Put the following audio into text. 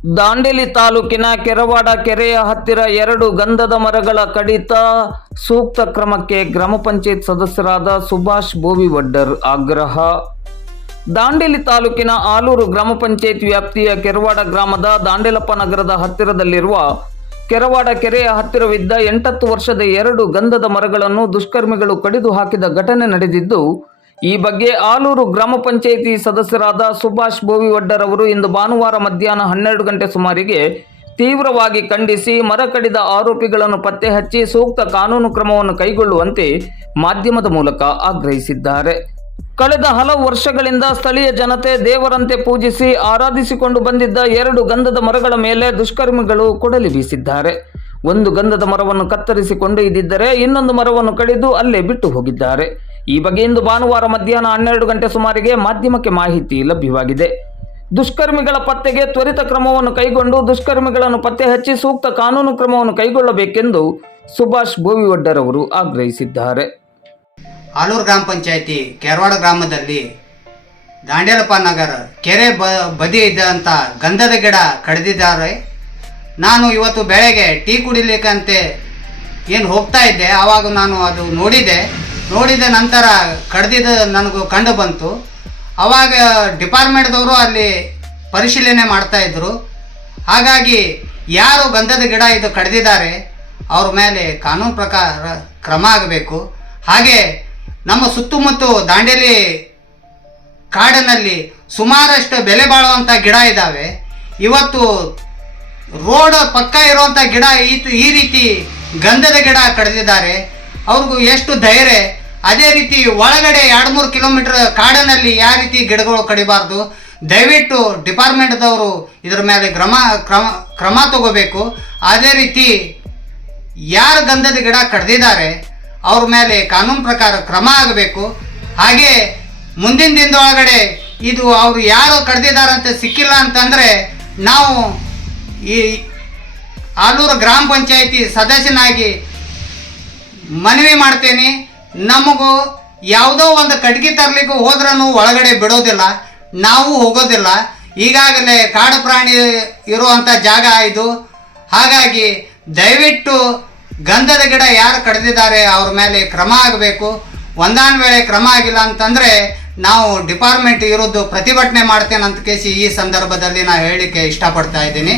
ದಾಂಡೇಲಿ ತಾಲೂಕಿನ ಕೆರವಾಡ ಕೆರೆಯ ಹತ್ತಿರ ಎರಡು ಗಂಧದ ಮರಗಳ ಕಡಿತ ಸೂಕ್ತ ಕ್ರಮಕ್ಕೆ ಗ್ರಾಮ ಪಂಚಾಯತ್ ಸದಸ್ಯರಾದ ಸುಭಾಷ್ ಬೋವಿವಡ್ಡರ್ ಆಗ್ರಹ. ದಾಂಡೇಲಿ ತಾಲೂಕಿನ ಆಲೂರು ಗ್ರಾಮ ಪಂಚಾಯತ್ ವ್ಯಾಪ್ತಿಯ ಕೆರವಾಡ ಗ್ರಾಮದ ದಾಂಡೇಲಪ್ಪ ನಗರದ ಹತ್ತಿರದಲ್ಲಿರುವ ಕೆರವಾಡ ಕೆರೆಯ ಹತ್ತಿರವಿದ್ದ ಎಂಟತ್ತು ವರ್ಷದ ಎರಡು ಗಂಧದ ಮರಗಳನ್ನು ದುಷ್ಕರ್ಮಿಗಳು ಕಡಿದು ಹಾಕಿದ ಘಟನೆ ನಡೆದಿದ್ದು ಈ ಬಗ್ಗೆ ಆಲೂರು ಗ್ರಾಮ ಪಂಚಾಯಿತಿ ಸದಸ್ಯರಾದ ಸುಭಾಷ್ ಬೋವಿವಡ್ಡರ್ ಅವರು ಇಂದು ಭಾನುವಾರ ಮಧ್ಯಾಹ್ನ ಹನ್ನೆರಡು ಗಂಟೆ ಸುಮಾರಿಗೆ ತೀವ್ರವಾಗಿ ಖಂಡಿಸಿ ಮರ ಕಡಿದ ಆರೋಪಿಗಳನ್ನು ಪತ್ತೆ ಹಚ್ಚಿ ಸೂಕ್ತ ಕಾನೂನು ಕ್ರಮವನ್ನು ಕೈಗೊಳ್ಳುವಂತೆ ಮಾಧ್ಯಮದ ಮೂಲಕ ಆಗ್ರಹಿಸಿದ್ದಾರೆ. ಕಳೆದ ಹಲವು ವರ್ಷಗಳಿಂದ ಸ್ಥಳೀಯ ಜನತೆ ದೇವರಂತೆ ಪೂಜಿಸಿ ಆರಾಧಿಸಿಕೊಂಡು ಬಂದಿದ್ದ ಎರಡು ಗಂಧದ ಮರಗಳ ಮೇಲೆ ದುಷ್ಕರ್ಮಿಗಳು ಕೊಡಲಿ ಬೀಸಿದ್ದಾರೆ. ಒಂದು ಗಂಧದ ಮರವನ್ನು ಕತ್ತರಿಸಿ ಇದ್ದಿದ್ದರೆ ಇನ್ನೊಂದು ಮರವನ್ನು ಕಡಿದು ಅಲ್ಲೇ ಬಿಟ್ಟು ಹೋಗಿದ್ದಾರೆ. ಈ ಬಗ್ಗೆ ಇಂದು ಭಾನುವಾರ ಮಧ್ಯಾಹ್ನ ಹನ್ನೆರಡು ಗಂಟೆ ಸುಮಾರಿಗೆ ಮಾಧ್ಯಮಕ್ಕೆ ಮಾಹಿತಿ ಲಭ್ಯವಾಗಿದೆ. ದುಷ್ಕರ್ಮಿಗಳ ಪತ್ತೆಗೆ ತ್ವರಿತ ಕ್ರಮವನ್ನು ಕೈಗೊಂಡು ದುಷ್ಕರ್ಮಿಗಳನ್ನು ಪತ್ತೆ ಹಚ್ಚಿ ಸೂಕ್ತ ಕಾನೂನು ಕ್ರಮವನ್ನು ಕೈಗೊಳ್ಳಬೇಕೆಂದು ಸುಭಾಷ್ ಬೋವಿವಡ್ಡರ್ ಅವರು ಆಗ್ರಹಿಸಿದ್ದಾರೆ. ಆಲೂರು ಗ್ರಾಮ ಪಂಚಾಯತಿ ಕೆರವಾಡ ಗ್ರಾಮದಲ್ಲಿ ದಾಂಡೇಲಪ್ಪ ನಗರ ಕೆರೆ ಬ, ಬದಿ ಇದ್ದಂಥ ಗಂಧದ ಗಿಡ ಕಡಿದಿದ್ದಾರೆ. ನಾನು ಇವತ್ತು ಬೆಳಗ್ಗೆ ಟೀ ಕುಡಿಲಿಕ್ಕಂತೆ ಏನು ಹೋಗ್ತಾ ಇದ್ದೆ, ಆವಾಗ ನಾನು ಅದು ನೋಡಿದೆ. ನೋಡಿದ ನಂತರ ಕಡ್ದಿದ್ದು ನನಗೂ ಕಂಡು ಬಂತು. ಆವಾಗ ಡಿಪಾರ್ಟ್ಮೆಂಟ್ದವರು ಅಲ್ಲಿ ಪರಿಶೀಲನೆ ಮಾಡ್ತಾ ಇದ್ರು. ಹಾಗಾಗಿ ಯಾರು ಗಂಧದ ಗಿಡ ಇದು ಕಡ್ದಿದ್ದಾರೆ ಅವ್ರ ಮೇಲೆ ಕಾನೂನು ಪ್ರಕಾರ ಕ್ರಮ ಆಗಬೇಕು. ಹಾಗೆ ನಮ್ಮ ಸುತ್ತಮುತ್ತ ದಾಂಡೇಲಿ ಕಾಡಿನಲ್ಲಿ ಸುಮಾರಷ್ಟು ಬೆಲೆ ಬಾಳುವಂಥ ಗಿಡ ಇದ್ದಾವೆ ಇವತ್ತು ರೋಡ್ ಪಕ್ಕ ಇರುವಂಥ ಗಿಡ ಈ ಈ ರೀತಿ ಗಂಧದ ಗಿಡ ಕಡ್ದಿದ್ದಾರೆ. ಅವ್ರಿಗೂ ಎಷ್ಟು ಧೈರ್ಯ ಅದೇ ರೀತಿ ಒಳಗಡೆ ಎರಡು ಮೂರು ಕಿಲೋಮೀಟರ್ ಕಾಡಿನಲ್ಲಿ ಯಾವ ರೀತಿ ಗಿಡಗಳು ಕಡಿಬಾರ್ದು, ದಯವಿಟ್ಟು ಡಿಪಾರ್ಟ್ಮೆಂಟ್ದವರು ಇದ್ರ ಮೇಲೆ ಕ್ರಮ ಕ್ರಮ ಕ್ರಮ ತಗೋಬೇಕು. ಅದೇ ರೀತಿ ಯಾರು ಗಂಧದ ಗಿಡ ಕಡ್ದಿದ್ದಾರೆ, ಅವ್ರ ಮೇಲೆ ಕಾನೂನು ಪ್ರಕಾರ ಕ್ರಮ ಆಗಬೇಕು. ಹಾಗೆ ಮುಂದಿನ ದಿನದೊಳಗಡೆ ಇದು ಅವರು ಯಾರು ಕಡ್ದಿದ್ದಾರೆ ಅಂತ ಸಿಕ್ಕಿಲ್ಲ ಅಂತಂದರೆ ನಾವು ಈ ಆಲೂರು ಗ್ರಾಮ ಪಂಚಾಯಿತಿ ಸದಸ್ಯನಾಗಿ ಮನವಿ ಮಾಡ್ತೇನೆ. ನಮಗೂ ಯಾವುದೋ ಒಂದು ಕಟ್ಗೆ ತರಲಿಕ್ಕೆ ಹೋದ್ರೂ ಒಳಗಡೆ ಬಿಡೋದಿಲ್ಲ, ನಾವು ಹೋಗೋದಿಲ್ಲ. ಈಗಾಗಲೇ ಕಾಡು ಪ್ರಾಣಿ ಇರುವಂಥ ಜಾಗ ಇದು. ಹಾಗಾಗಿ ದಯವಿಟ್ಟು ಗಂಧದ ಗಿಡ ಯಾರು ಕಡಿದಿದ್ದಾರೆ ಅವ್ರ ಮೇಲೆ ಕ್ರಮ ಆಗಬೇಕು. ಒಂದಾನ್ ವೇಳೆ ಕ್ರಮ ಆಗಿಲ್ಲ ಅಂತಂದರೆ ನಾವು ಡಿಪಾರ್ಟ್ಮೆಂಟ್ ಇರೋದು ಪ್ರತಿಭಟನೆ ಮಾಡ್ತೇನೆ ಅಂತ ಕೇಸಿ ಈ ಸಂದರ್ಭದಲ್ಲಿ ನಾನು ಹೇಳಲಿಕ್ಕೆ ಇಷ್ಟಪಡ್ತಾ ಇದ್ದೀನಿ.